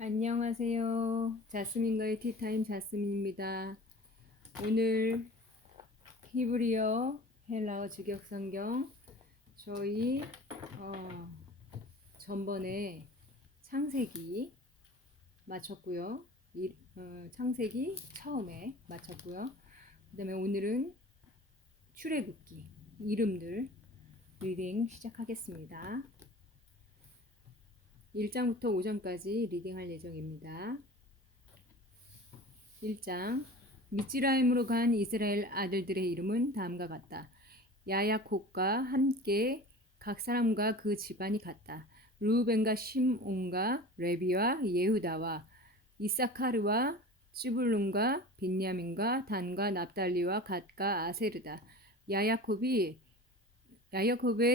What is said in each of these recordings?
안녕하세요. 자스민과의 티타임 자스민입니다. 오늘 히브리어 헬라어 직역성경 저희 전번에 창세기 마쳤고요. 창세기 처음에 마쳤고요. 그 다음에 오늘은 출애굽기 이름들 리딩 시작하겠습니다. 1장부터 5장까지 리딩할 예정입니다. 1장 미츠라임으로 간 이스라엘 아들들의 이름은 다음과 같다. 야야콥과 함께 각 사람과 그 집안이 같다. 르우벤과 심온과 레비와 예후다와 이사카르와 쯔불룬과 빈야민과 단과 납달리와 갓과 아세르다. 야야콥의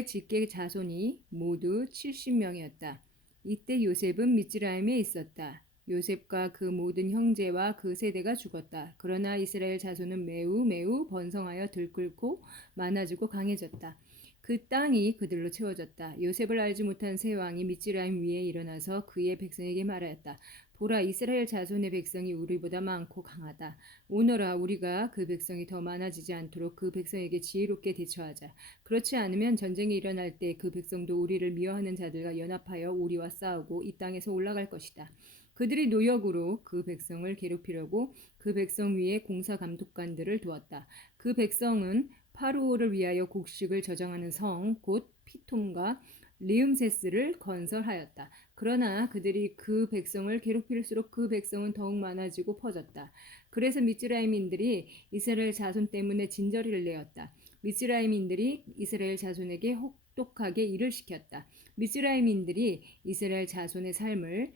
직계 자손이 모두 70명이었다. 이때 요셉은 미즈라임에 있었다. 요셉과 그 모든 형제와 그 세대가 죽었다. 그러나 이스라엘 자손은 매우 번성하여 들끓고 많아지고 강해졌다. 그 땅이 그들로 채워졌다. 요셉을 알지 못한 새 왕이 미즈라임 위에 일어나서 그의 백성에게 말하였다. 보라, 이스라엘 자손의 백성이 우리보다 많고 강하다. 오너라, 우리가 그 백성이 더 많아지지 않도록 그 백성에게 지혜롭게 대처하자. 그렇지 않으면 전쟁이 일어날 때 그 백성도 우리를 미워하는 자들과 연합하여 우리와 싸우고 이 땅에서 올라갈 것이다. 그들이 노역으로 그 백성을 괴롭히려고 그 백성 위에 공사 감독관들을 두었다. 그 백성은 파루오를 위하여 곡식을 저장하는 성 곧 피톰과 리음세스를 건설하였다. 그러나 그들이 그 백성을 괴롭힐수록 그 백성은 더욱 많아지고 퍼졌다. 그래서 미즈라임인들이 이스라엘 자손 때문에 진저리를 내었다. 미스라임인들이 이스라엘 자손에게 혹독하게 일을 시켰다. 미스라임인들이 이스라엘 자손의 삶을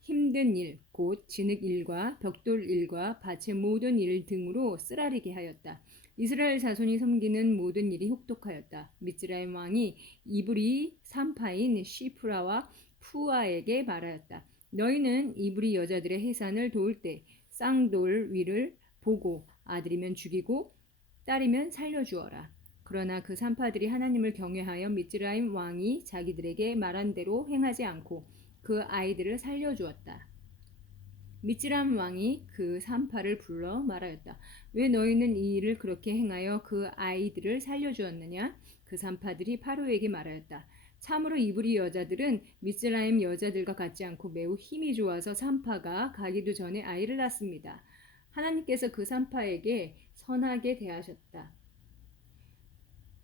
힘든 일, 곧 진흙 일과 벽돌 일과 밭의 모든 일 등으로 쓰라리게 하였다. 이스라엘 자손이 섬기는 모든 일이 혹독하였다. 미스라임 왕이 이브리 산파인 시프라와 푸아에게 말하였다. 너희는 이브리 여자들의 해산을 도울 때 쌍돌 위를 보고 아들이면 죽이고 딸이면 살려주어라. 그러나 그 산파들이 하나님을 경외하여 미즈라임 왕이 자기들에게 말한 대로 행하지 않고 그 아이들을 살려주었다. 미즈라임 왕이 그 산파를 불러 말하였다. 왜 너희는 이 일을 그렇게 행하여 그 아이들을 살려주었느냐? 그 산파들이 파로에게 말하였다. 참으로 이브리 여자들은 미즈라임 여자들과 같지 않고 매우 힘이 좋아서 산파가 가기도 전에 아이를 낳습니다. 하나님께서 그 산파에게 선하게 대하셨다.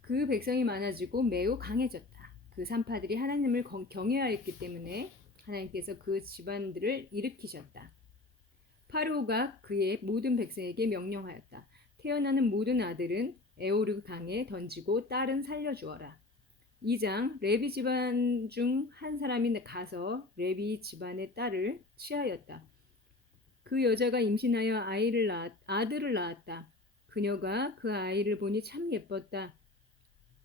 그 백성이 많아지고 매우 강해졌다. 그 산파들이 하나님을 경외하였기 때문에 하나님께서 그 집안들을 일으키셨다. 파로가 그의 모든 백성에게 명령하였다. 태어나는 모든 아들은 에오르 강에 던지고 딸은 살려주어라. 2장 레비 집안 중 한 사람이 가서 레비 집안의 딸을 취하였다. 그 여자가 임신하여 아들을 낳았다. 그녀가 그 아이를 보니 참 예뻤다.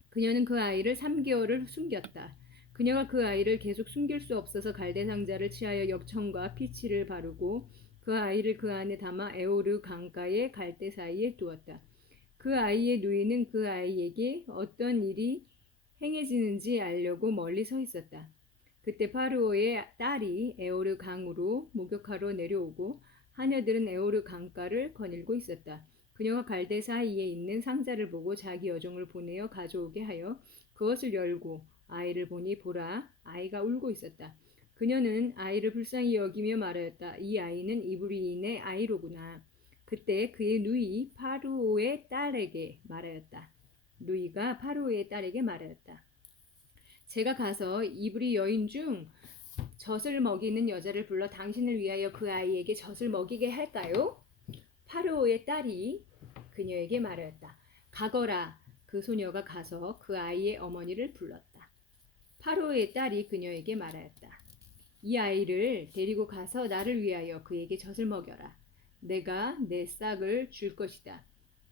그녀는 그 아이를 3개월을 숨겼다. 그녀가 그 아이를 계속 숨길 수 없어서 갈대 상자를 취하여 역청과 피치를 바르고 그 아이를 그 안에 담아 에오르 강가의 갈대 사이에 두었다. 그 아이의 누이는 그 아이에게 어떤 일이 행해지는지 알려고 멀리 서 있었다. 그때 파르오의 딸이 에오르 강으로 목욕하러 내려오고 하녀들은 에오르 강가를 거닐고 있었다. 그녀가 갈대 사이에 있는 상자를 보고 자기 여종을 보내어 가져오게 하여 그것을 열고 아이를 보니 보라, 아이가 울고 있었다. 그녀는 아이를 불쌍히 여기며 말하였다. 이 아이는 이브리인의 아이로구나. 그때 그의 누이 파루오의 딸에게 말하였다. 누이가 파루오의 딸에게 말하였다. 제가 가서 이브리 여인 중 젖을 먹이는 여자를 불러 당신을 위하여 그 아이에게 젖을 먹이게 할까요? 파르오의 딸이 그녀에게 말하였다. 가거라. 그 소녀가 가서 그 아이의 어머니를 불렀다. 파르오의 딸이 그녀에게 말하였다. 이 아이를 데리고 가서 나를 위하여 그에게 젖을 먹여라. 내가 내 싹을 줄 것이다.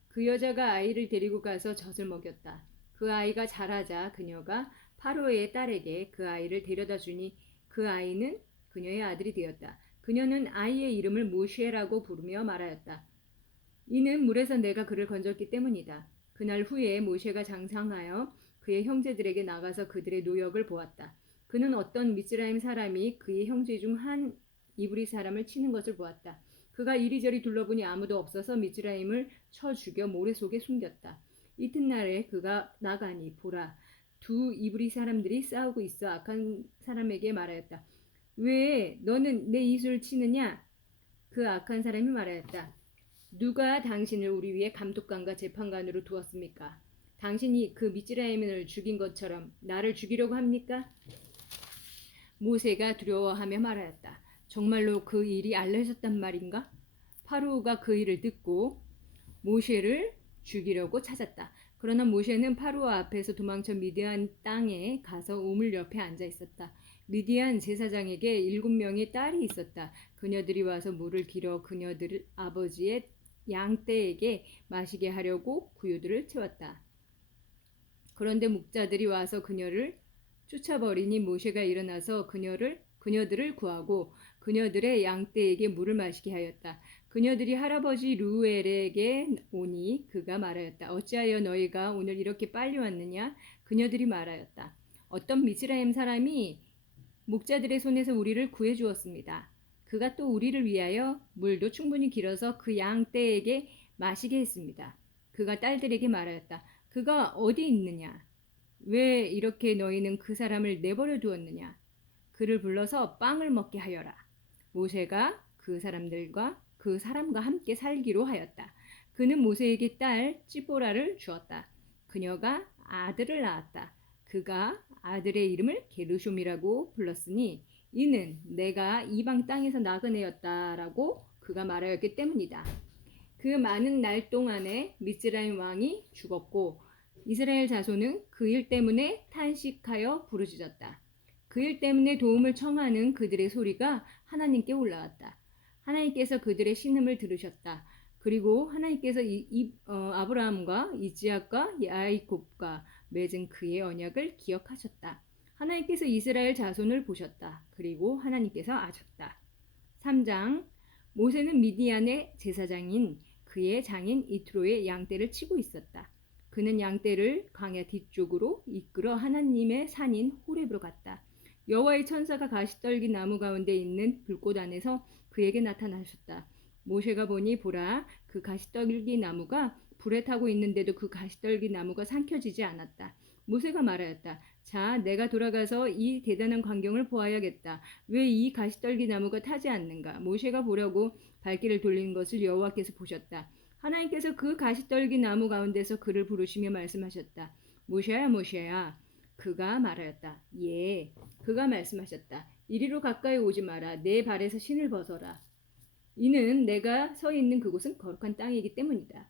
그 여자가 아이를 데리고 가서 젖을 먹였다. 그 아이가 자라자 그녀가 파로의 딸에게 그 아이를 데려다 주니 그 아이는 그녀의 아들이 되었다. 그녀는 아이의 이름을 모셰라고 부르며 말하였다. 이는 물에서 내가 그를 건졌기 때문이다. 그날 후에 모셰가 장상하여 그의 형제들에게 나가서 그들의 노역을 보았다. 그는 어떤 미스라임 사람이 그의 형제 중 한 이브리 사람을 치는 것을 보았다. 그가 이리저리 둘러보니 아무도 없어서 미즈라임을 쳐 죽여 모래 속에 숨겼다. 이튿날에 그가 나가니 보라, 두 이브리 사람들이 싸우고 있어 악한 사람에게 말하였다. 왜 너는 내 이웃을 치느냐? 그 악한 사람이 말하였다. 누가 당신을 우리 위에 감독관과 재판관으로 두었습니까? 당신이 그 미즈라임을 죽인 것처럼 나를 죽이려고 합니까? 모세가 두려워하며 말하였다. 정말로 그 일이 알려졌단 말인가? 파로가 그 일을 듣고 모세를 죽이려고 찾았다. 그러나 모세는 파로 앞에서 도망쳐 미디안 땅에 가서 우물 옆에 앉아 있었다. 미디안 제사장에게 7명의 딸이 있었다. 그녀들이 와서 물을 길어 그녀들 아버지의 양떼에게 마시게 하려고 구유들을 채웠다. 그런데 목자들이 와서 그녀를 쫓아버리니 모세가 일어나서 그녀들을 구하고 그녀들의 양떼에게 물을 마시게 하였다. 그녀들이 할아버지 루엘에게 오니 그가 말하였다. 어찌하여 너희가 오늘 이렇게 빨리 왔느냐? 그녀들이 말하였다. 어떤 미스라임 사람이 목자들의 손에서 우리를 구해 주었습니다. 그가 또 우리를 위하여 물도 충분히 길어서 그 양떼에게 마시게 했습니다. 그가 딸들에게 말하였다. 그가 어디 있느냐? 왜 이렇게 너희는 그 사람을 내버려 두었느냐? 그를 불러서 빵을 먹게 하여라. 모세가 그 사람과 함께 살기로 하였다. 그는 모세에게 딸 찌보라를 주었다. 그녀가 아들을 낳았다. 그가 아들의 이름을 게르숑이라고 불렀으니 이는 내가 이방 땅에서 낳은 애였다라고 그가 말하였기 때문이다. 그 많은 날 동안에 미스라임 왕이 죽었고 이스라엘 자손은 그 일 때문에 탄식하여 부르짖었다. 그 일 때문에 도움을 청하는 그들의 소리가 하나님께 올라왔다. 하나님께서 그들의 신음을 들으셨다. 그리고 하나님께서 아브라함과 이스락과 야이콥과 맺은 그의 언약을 기억하셨다. 하나님께서 이스라엘 자손을 보셨다. 그리고 하나님께서 아셨다. 3장 모세는 미디안의 제사장인 그의 장인 이트로의 양떼를 치고 있었다. 그는 양떼를 광야 뒤쪽으로 이끌어 하나님의 산인 호렙으로 갔다. 여호와의 천사가 가시떨기 나무 가운데 있는 불꽃 안에서 그에게 나타나셨다. 모세가 보니 보라, 그 가시떨기 나무가 불에 타고 있는데도 그 가시떨기 나무가 삼켜지지 않았다. 모세가 말하였다. 자, 내가 돌아가서 이 대단한 광경을 보아야겠다. 왜 이 가시떨기 나무가 타지 않는가? 모세가 보려고 발길을 돌리는 것을 여호와께서 보셨다. 하나님께서 그 가시떨기 나무 가운데서 그를 부르시며 말씀하셨다. 모세야, 모세야. 그가 말하였다. 예. 그가 말씀하셨다. 이리로 가까이 오지 마라. 내 발에서 신을 벗어라. 이는 내가 서 있는 그곳은 거룩한 땅이기 때문이다.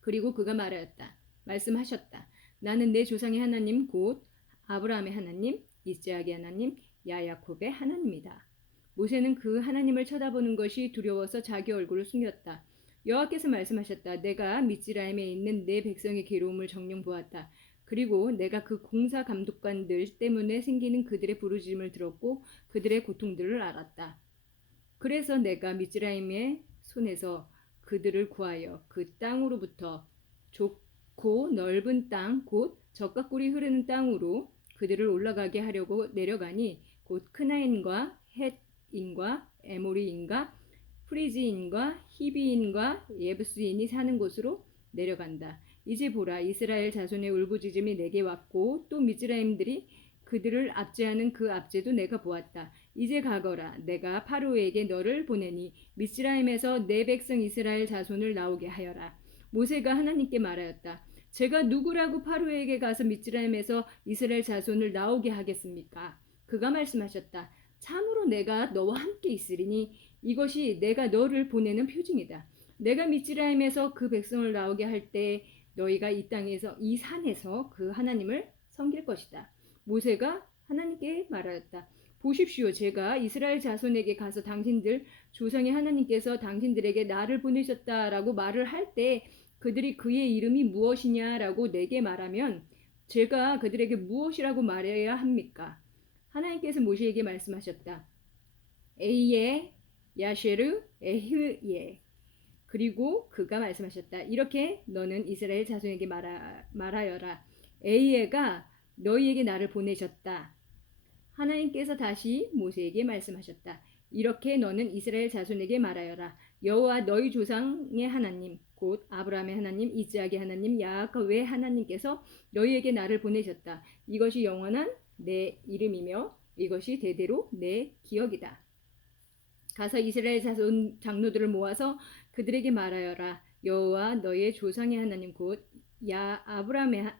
그리고 그가 말씀하셨다. 나는 내 조상의 하나님 곧 아브라함의 하나님, 이스하악의 하나님, 야야콥의 하나님이다. 모세는 그 하나님을 쳐다보는 것이 두려워서 자기 얼굴을 숨겼다. 여호와께서 말씀하셨다. 내가 미즈라임에 있는 내 백성의 괴로움을 정녕 보았다. 그리고 내가 그 공사 감독관들 때문에 생기는 그들의 부르짖음을 들었고 그들의 고통들을 알았다. 그래서 내가 미즈라임의 손에서 그들을 구하여 그 땅으로부터 좁고 넓은 땅 곧 젖과 꿀이 흐르는 땅으로 그들을 올라가게 하려고 내려가니 곧 크나인과 헷인과 에모리인과 프리지인과 히비인과 예부스인이 사는 곳으로 내려간다. 이제 보라, 이스라엘 자손의 울부짖음이 내게 왔고 또 미즈라임들이 그들을 압제하는 그 압제도 내가 보았다. 이제 가거라. 내가 파로에게 너를 보내니 미스라임에서 내 백성 이스라엘 자손을 나오게 하여라. 모세가 하나님께 말하였다. 제가 누구라고 파로에게 가서 미스라임에서 이스라엘 자손을 나오게 하겠습니까? 그가 말씀하셨다. 참으로 내가 너와 함께 있으리니 이것이 내가 너를 보내는 표징이다. 내가 미스라임에서 그 백성을 나오게 할 때 너희가 이 땅에서 이 산에서 그 하나님을 섬길 것이다. 모세가 하나님께 말하였다. 보십시오. 제가 이스라엘 자손에게 가서 당신들 조상의 하나님께서 당신들에게 나를 보내셨다라고 말을 할 때 그들이 그의 이름이 무엇이냐라고 내게 말하면 제가 그들에게 무엇이라고 말해야 합니까? 하나님께서 모세에게 말씀하셨다. 에이예, 야쉐르, 에흐예. 그리고 그가 말씀하셨다. 이렇게 너는 이스라엘 자손에게 말하여라. 에이예가 너희에게 나를 보내셨다. 하나님께서 다시 모세에게 말씀하셨다. 이렇게 너는 이스라엘 자손에게 말하여라. 여호와 너희 조상의 하나님 곧 아브라함의 하나님, 이스하크의 하나님, 야곱의 하나님께서 너희에게 나를 보내셨다. 이것이 영원한 내 이름이며 이것이 대대로 내 기억이다. 가서 이스라엘 자손 장로들을 모아서 그들에게 말하여라. 여호와 너의 조상의 하나님 곧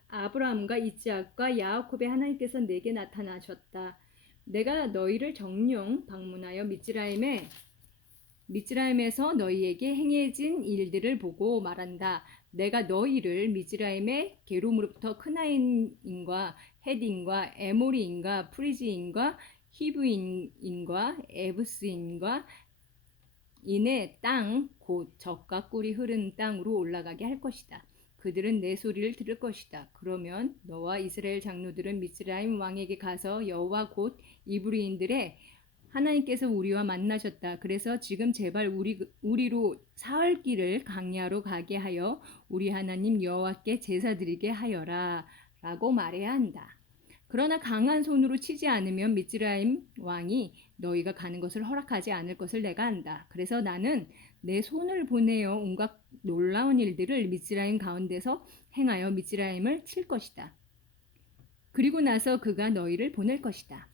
아브라함과 이스하크와 야곱의 하나님께서 내게 나타나셨다. 내가 너희를 정령 방문하여 미즈라임에서 너희에게 행해진 일들을 보고 말한다. 내가 너희를 미즈라임의 게룸으로부터 크나인인과 헷인과 에모리인과 프리지인과 히브인과 에부스인과 이내 땅 곧 젖과 꿀이 흐르는 땅으로 올라가게 할 것이다. 그들은 내 소리를 들을 것이다. 그러면 너와 이스라엘 장로들은 미스라임 왕에게 가서 여호와 곧 이브리인들의 하나님께서 우리와 만나셨다. 그래서 지금 제발 우리로 사흘 길을 광야로 가게 하여 우리 하나님 여호와께 제사 드리게 하여라 라고 말해야 한다. 그러나 강한 손으로 치지 않으면 미즈라임 왕이 너희가 가는 것을 허락하지 않을 것을 내가 안다. 그래서 나는 내 손을 보내어 온갖 놀라운 일들을 미즈라임 가운데서 행하여 미즈라임을 칠 것이다. 그리고 나서 그가 너희를 보낼 것이다.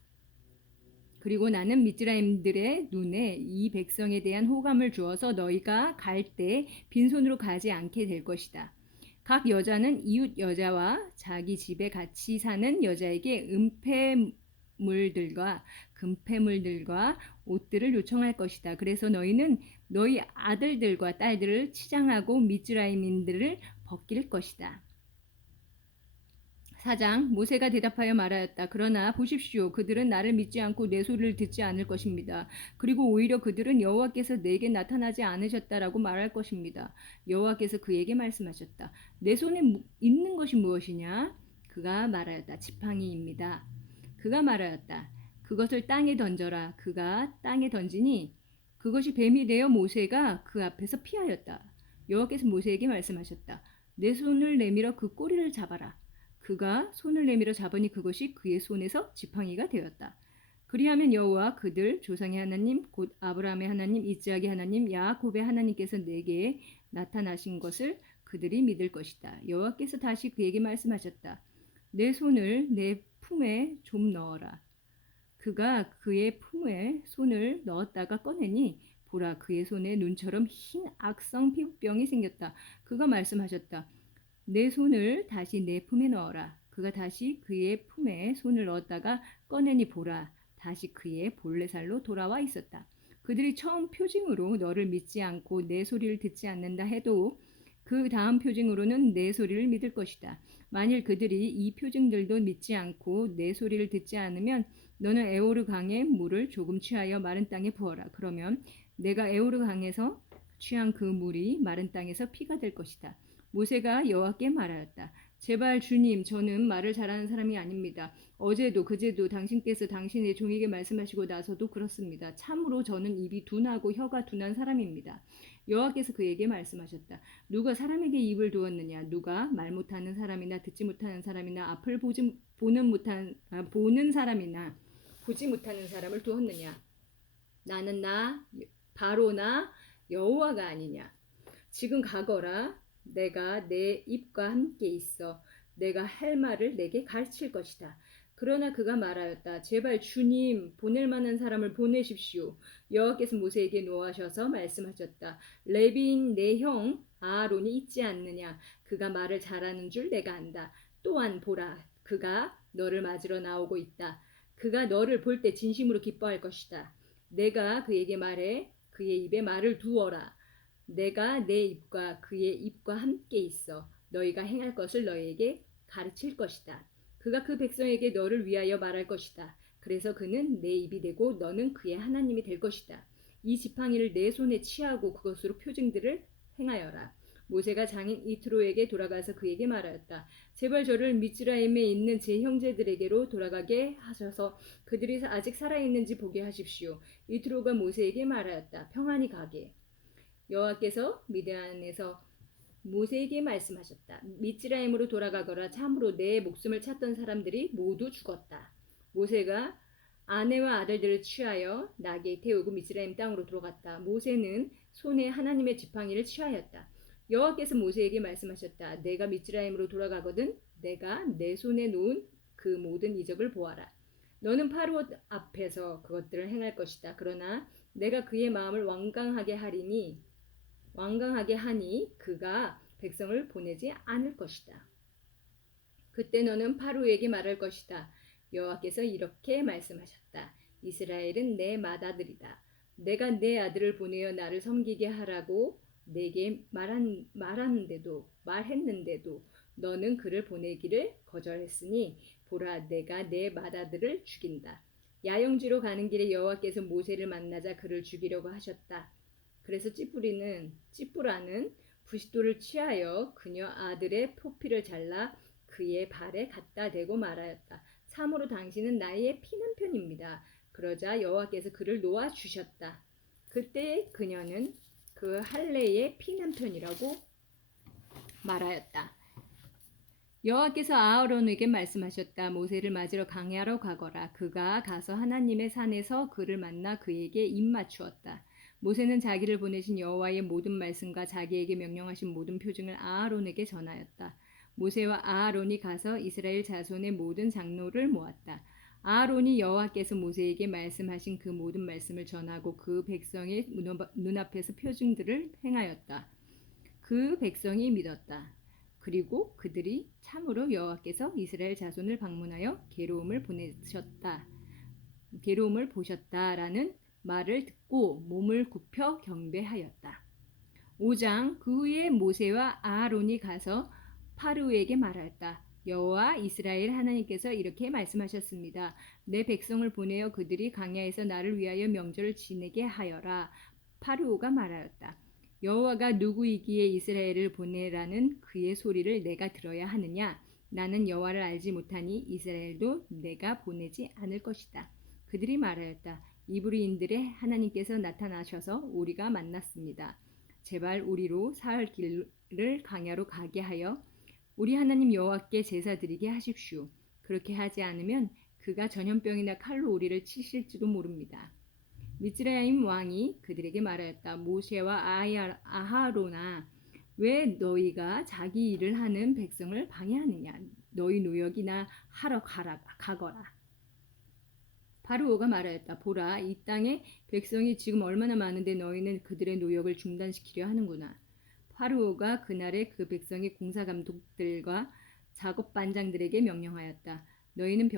그리고 나는 미즈라임들의 눈에 이 백성에 대한 호감을 주어서 너희가 갈 때 빈손으로 가지 않게 될 것이다. 각 여자는 이웃 여자와 자기 집에 같이 사는 여자에게 은폐물들과 금폐물들과 옷들을 요청할 것이다. 그래서 너희는 너희 아들들과 딸들을 치장하고 미즈라임인들을 벗길 것이다. 4장 모세가 대답하여 말하였다. 그러나 보십시오. 그들은 나를 믿지 않고 내 소리를 듣지 않을 것입니다. 그리고 오히려 그들은 여호와께서 내게 나타나지 않으셨다라고 말할 것입니다. 여호와께서 그에게 말씀하셨다. 내 손에 있는 것이 무엇이냐? 그가 말하였다. 지팡이입니다. 그가 말하였다. 그것을 땅에 던져라. 그가 땅에 던지니 그것이 뱀이 되어 모세가 그 앞에서 피하였다. 여호와께서 모세에게 말씀하셨다. 내 손을 내밀어 그 꼬리를 잡아라. 그가 손을 내밀어 잡으니 그것이 그의 손에서 지팡이가 되었다. 그리하면 여호와 그들 조상의 하나님 곧 아브라함의 하나님, 이스하크의 하나님, 야곱의 하나님께서 내게 나타나신 것을 그들이 믿을 것이다. 여호와께서 다시 그에게 말씀하셨다. 내 손을 내 품에 좀 넣어라. 그가 그의 품에 손을 넣었다가 꺼내니 보라 그의 손에 눈처럼 흰 악성 피부병이 생겼다. 그가 말씀하셨다. 내 손을 다시 내 품에 넣어라. 그가 다시 그의 품에 손을 넣었다가 꺼내니 보라. 다시 그의 본래 살로 돌아와 있었다. 그들이 처음 표징으로 너를 믿지 않고 내 소리를 듣지 않는다 해도 그 다음 표징으로는 내 소리를 믿을 것이다. 만일 그들이 이 표징들도 믿지 않고 내 소리를 듣지 않으면 너는 에오르 강의 물을 조금 취하여 마른 땅에 부어라. 그러면 내가 에오르 강에서 취한 그 물이 마른 땅에서 피가 될 것이다. 모세가 여호와께 말하였다. 제발 주님, 저는 말을 잘하는 사람이 아닙니다. 어제도 그제도 당신께서 당신의 종에게 말씀하시고 나서도 그렇습니다. 참으로 저는 입이 둔하고 혀가 둔한 사람입니다. 여호와께서 그에게 말씀하셨다. 누가 사람에게 입을 두었느냐? 누가 말 못하는 사람이나 듣지 못하는 사람이나 앞을 보는 사람이나 보지 못하는 사람을 두었느냐? 나는 바로나 여호와가 아니냐? 지금 가거라. 내가 내 입과 함께 있어 내가 할 말을 내게 가르칠 것이다. 그러나 그가 말하였다. 제발 주님 보낼 만한 사람을 보내십시오. 여호와께서 모세에게 노하셔서 말씀하셨다. 레위인 내 형 아론이 있지 않느냐? 그가 말을 잘하는 줄 내가 안다. 또한 보라 그가 너를 맞으러 나오고 있다. 그가 너를 볼 때 진심으로 기뻐할 것이다. 내가 그에게 말해 그의 입에 말을 두어라. 내가 내 입과 그의 입과 함께 있어 너희가 행할 것을 너희에게 가르칠 것이다. 그가 그 백성에게 너를 위하여 말할 것이다. 그래서 그는 내 입이 되고 너는 그의 하나님이 될 것이다. 이 지팡이를 내 손에 취하고 그것으로 표징들을 행하여라. 모세가 장인 이트로에게 돌아가서 그에게 말하였다. 제발 저를 미즈라임에 있는 제 형제들에게로 돌아가게 하셔서 그들이 아직 살아있는지 보게 하십시오. 이트로가 모세에게 말하였다. 평안히 가게. 여호와께서 미디안에서 모세에게 말씀하셨다. 미즈라임으로 돌아가거라. 참으로 내 목숨을 찾던 사람들이 모두 죽었다. 모세가 아내와 아들들을 취하여 나귀에 태우고 미스라임 땅으로 들어갔다. 모세는 손에 하나님의 지팡이를 취하였다. 여호와께서 모세에게 말씀하셨다. 내가 미스라임으로 돌아가거든 내가 내 손에 놓은 그 모든 이적을 보아라. 너는 파르오 앞에서 그것들을 행할 것이다. 그러나 내가 그의 마음을 완강하게 하니 그가 백성을 보내지 않을 것이다. 그때 너는 파로에게 말할 것이다. 여호와께서 이렇게 말씀하셨다. 이스라엘은 내 맏아들이다. 내가 내 아들을 보내어 나를 섬기게 하라고 내게 말했는데도 너는 그를 보내기를 거절했으니 보라 내가 내 맏아들을 죽인다. 야영지로 가는 길에 여호와께서 모세를 만나자 그를 죽이려고 하셨다. 그래서 찌뿌라는 부싯돌을 취하여 그녀 아들의 포피를 잘라 그의 발에 갖다 대고 말하였다. 참으로 당신은 나의 피난편입니다. 그러자 여호와께서 그를 놓아 주셨다. 그때 그녀는 그 할례의 피난편이라고 말하였다. 여호와께서 아하론에게 말씀하셨다. 모세를 맞으러 광야로 가거라. 그가 가서 하나님의 산에서 그를 만나 그에게 입맞추었다. 모세는 자기를 보내신 여호와의 모든 말씀과 자기에게 명령하신 모든 표징을 아하론에게 전하였다. 모세와 아하론이 가서 이스라엘 자손의 모든 장로를 모았다. 아하론이 여호와께서 모세에게 말씀하신 그 모든 말씀을 전하고 그 백성의 눈앞에서 표징들을 행하였다. 그 백성이 믿었다. 그리고 그들이 참으로 여호와께서 이스라엘 자손을 방문하여 괴로움을 보셨다라는 말을 듣고 몸을 굽혀 경배하였다. 5장 그 후에 모세와 아하론이 가서 파르오에게 말하였다. 여호와 이스라엘 하나님께서 이렇게 말씀하셨습니다. 내 백성을 보내어 그들이 광야에서 나를 위하여 명절을 지내게 하여라. 파르오가 말하였다. 여호와가 누구이기에 이스라엘을 보내라는 그의 소리를 내가 들어야 하느냐? 나는 여호와를 알지 못하니 이스라엘도 내가 보내지 않을 것이다. 그들이 말하였다. 이브리인들의 하나님께서 나타나셔서 우리가 만났습니다. 제발 우리로 사흘 길을 광야로 가게 하여 우리 하나님 여호와께 제사 드리게 하십시오. 그렇게 하지 않으면 그가 전염병이나 칼로 우리를 치실지도 모릅니다. 미스라임 왕이 그들에게 말하였다. 모세와 아하로나 왜 너희가 자기 일을 하는 백성을 방해하느냐? 너희 노역이나 하러 가거라. 파르오가 말하였다. 보라 이 땅에 백성이 지금 얼마나 많은데 너희는 그들의 노역을 중단시키려 하는구나. 파르오가 그날에 그 백성의 공사감독들과 작업반장들에게 명령하였다. 너희는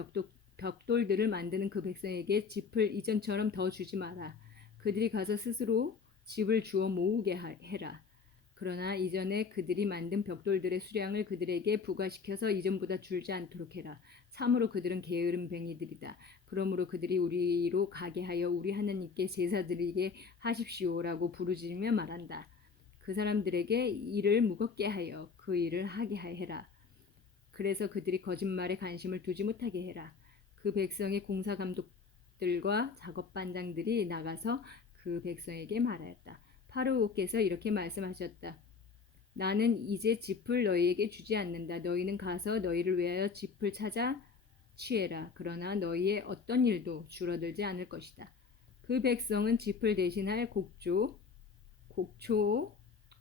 벽돌들을 만드는 그 백성에게 짚을 이전처럼 더 주지 마라. 그들이 가서 스스로 집을 주워 모으게 해라. 그러나 이전에 그들이 만든 벽돌들의 수량을 그들에게 부과시켜서 이전보다 줄지 않도록 해라. 참으로 그들은 게으른 뱅이들이다. 그러므로 그들이 우리로 가게 하여 우리 하나님께 제사 드리게 하십시오라고 부르짖으며 말한다. 그 사람들에게 일을 무겁게 하여 그 일을 하게 해라. 그래서 그들이 거짓말에 관심을 두지 못하게 해라. 그 백성의 공사감독들과 작업반장들이 나가서 그 백성에게 말하였다. 파르오께서 이렇게 말씀하셨다. 나는 이제 짚을 너희에게 주지 않는다. 너희는 가서 너희를 위하여 짚을 찾아 취해라. 그러나 너희의 어떤 일도 줄어들지 않을 것이다. 그 백성은 짚을 대신할 곡초,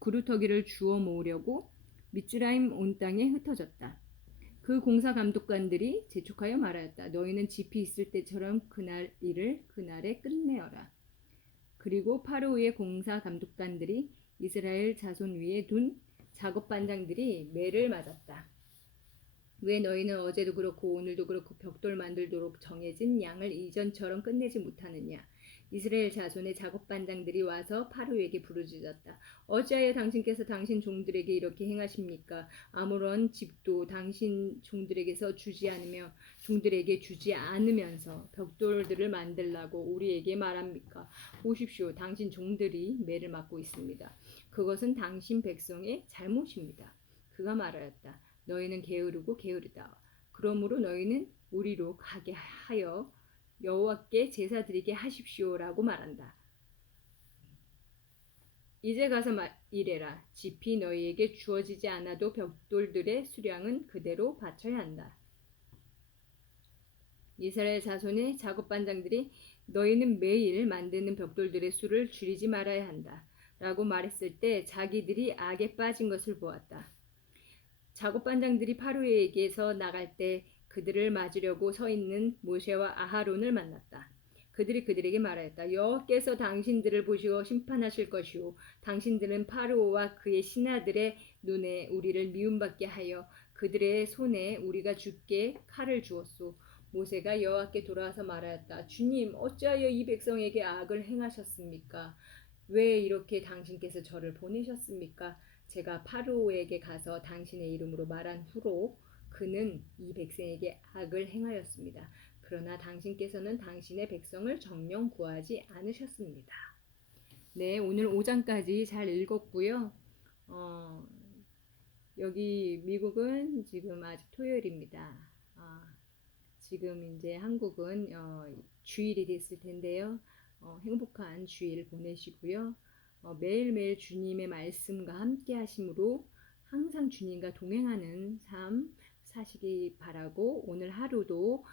구루터기를 주워 모으려고 미스라임 온 땅에 흩어졌다. 그 공사 감독관들이 재촉하여 말하였다. 너희는 짚이 있을 때처럼 그날 일을 그날에 끝내어라. 그리고 파르오의 공사 감독관들이 이스라엘 자손 위에 둔 작업반장들이 매를 맞았다. 왜 너희는 어제도 그렇고 오늘도 그렇고 벽돌 만들도록 정해진 양을 이전처럼 끝내지 못하느냐? 이스라엘 자손의 작업반장들이 와서 파르오에게 부르짖었다. 어찌하여 당신께서 당신 종들에게 이렇게 행하십니까? 아무런 집도 당신 종들에게 주지 않으면서 벽돌들을 만들라고 우리에게 말합니까? 보십시오. 당신 종들이 매를 맞고 있습니다. 그것은 당신 백성의 잘못입니다. 그가 말하였다. 너희는 게으르다. 그러므로 너희는 우리로 가게 하여 여호와께 제사 드리게 하십시오라고 말한다. 이제 가서 이래라. 짚이 너희에게 주어지지 않아도 벽돌들의 수량은 그대로 바쳐야 한다. 이스라엘 자손의 작업반장들이 너희는 매일 만드는 벽돌들의 수를 줄이지 말아야 한다. 라고 말했을 때 자기들이 악에 빠진 것을 보았다. 작업반장들이 파로에게서 나갈 때 그들을 맞으려고 서 있는 모세와 아하론을 만났다. 그들이 그들에게 말하였다. 여호와께서 당신들을 보시고 심판하실 것이요 당신들은 파로와 그의 신하들의 눈에 우리를 미움받게 하여 그들의 손에 우리가 죽게 칼을 주었소. 모세가 여호와께 돌아와서 말하였다. 주님, 어찌하여 이 백성에게 악을 행하셨습니까? 왜 이렇게 당신께서 저를 보내셨습니까? 제가 파로에게 가서 당신의 이름으로 말한 후로 그는 이 백성에게 악을 행하였습니다. 그러나 당신께서는 당신의 백성을 정령 구하지 않으셨습니다. 네, 오늘 5장까지 잘 읽었고요. 어, 여기 미국은 지금 아직 토요일입니다. 지금 이제 한국은 주일이 됐을 텐데요. 행복한 주일 보내시고요. 매일매일 주님의 말씀과 함께 하심으로 항상 주님과 동행하는 삶 사시기 바라고 오늘 하루도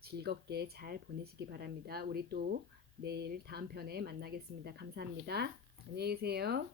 즐겁게 잘 보내시기 바랍니다. 우리 또 내일 다음 편에 만나겠습니다. 감사합니다. 안녕히 계세요.